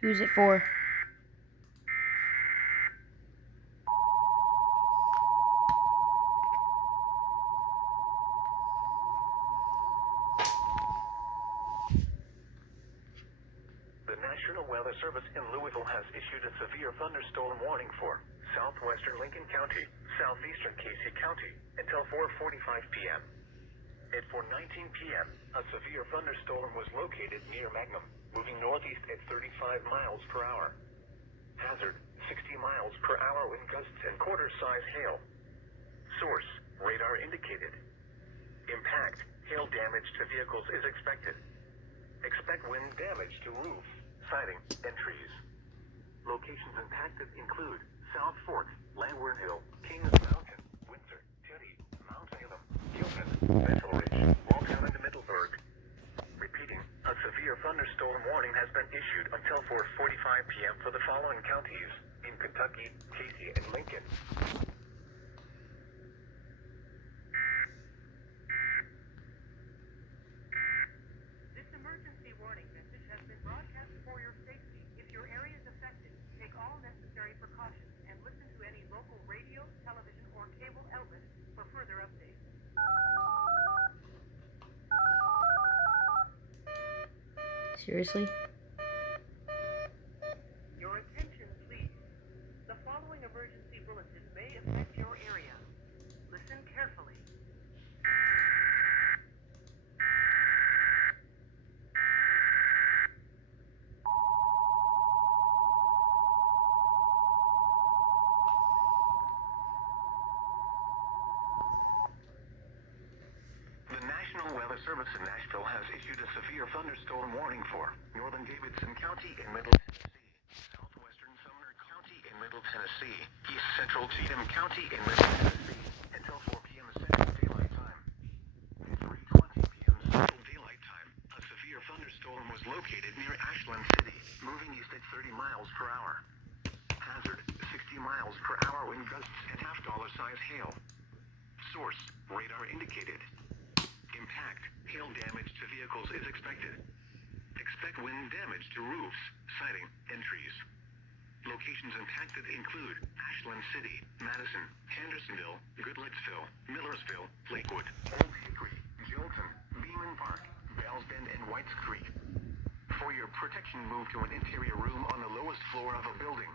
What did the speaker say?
Who's it for? The National Weather Service in Louisville has issued a severe thunderstorm warning for southwestern Lincoln County, southeastern Casey County, until 4:45 p.m. At 4:19 p.m., a severe thunderstorm was located near Magnum, moving northeast at 35 miles per hour. Hazard, 60 miles per hour wind gusts and quarter-size hail. Source, radar indicated. Impact, hail damage to vehicles is expected. Expect wind damage to roof, siding, and trees. Locations impacted include South Fork, Landwehr Hill, Kings Mountain, Windsor, Teddy, Mount Salem, Gilpin, Bethel Ridge, Waltown, and Middleburg. Repeating, a severe thunderstorm warning has been issued until 4:45 p.m. for the following counties in Kentucky, Casey, and Lincoln. Seriously? Your attention, please. The following emergency bulletin may affect your area. Listen carefully. The National Weather Service in Nashville has issued a severe thunderstorm warning for northern Davidson County and Middle Tennessee, southwestern Sumner County and Middle Tennessee, east central Cheatham County and Middle Tennessee, until 4 p.m. Central Daylight Time. At 3:20 p.m. Central Daylight Time, a severe thunderstorm was located near Ashland City, moving east at 30 miles per hour. Hazard, 60 miles per hour wind gusts and half-dollar-size hail. Source, radar indicated. Impact, hail damage to vehicles is expected. Expect wind damage to roofs, siding, and trees. Locations impacted include Ashland City, Madison, Hendersonville, Goodlettsville, Millersville, Lakewood, Old Hickory, Gilton, Beeman Park, Bells Bend, and Whites Creek. For your protection, move to an interior room on the lowest floor of a building.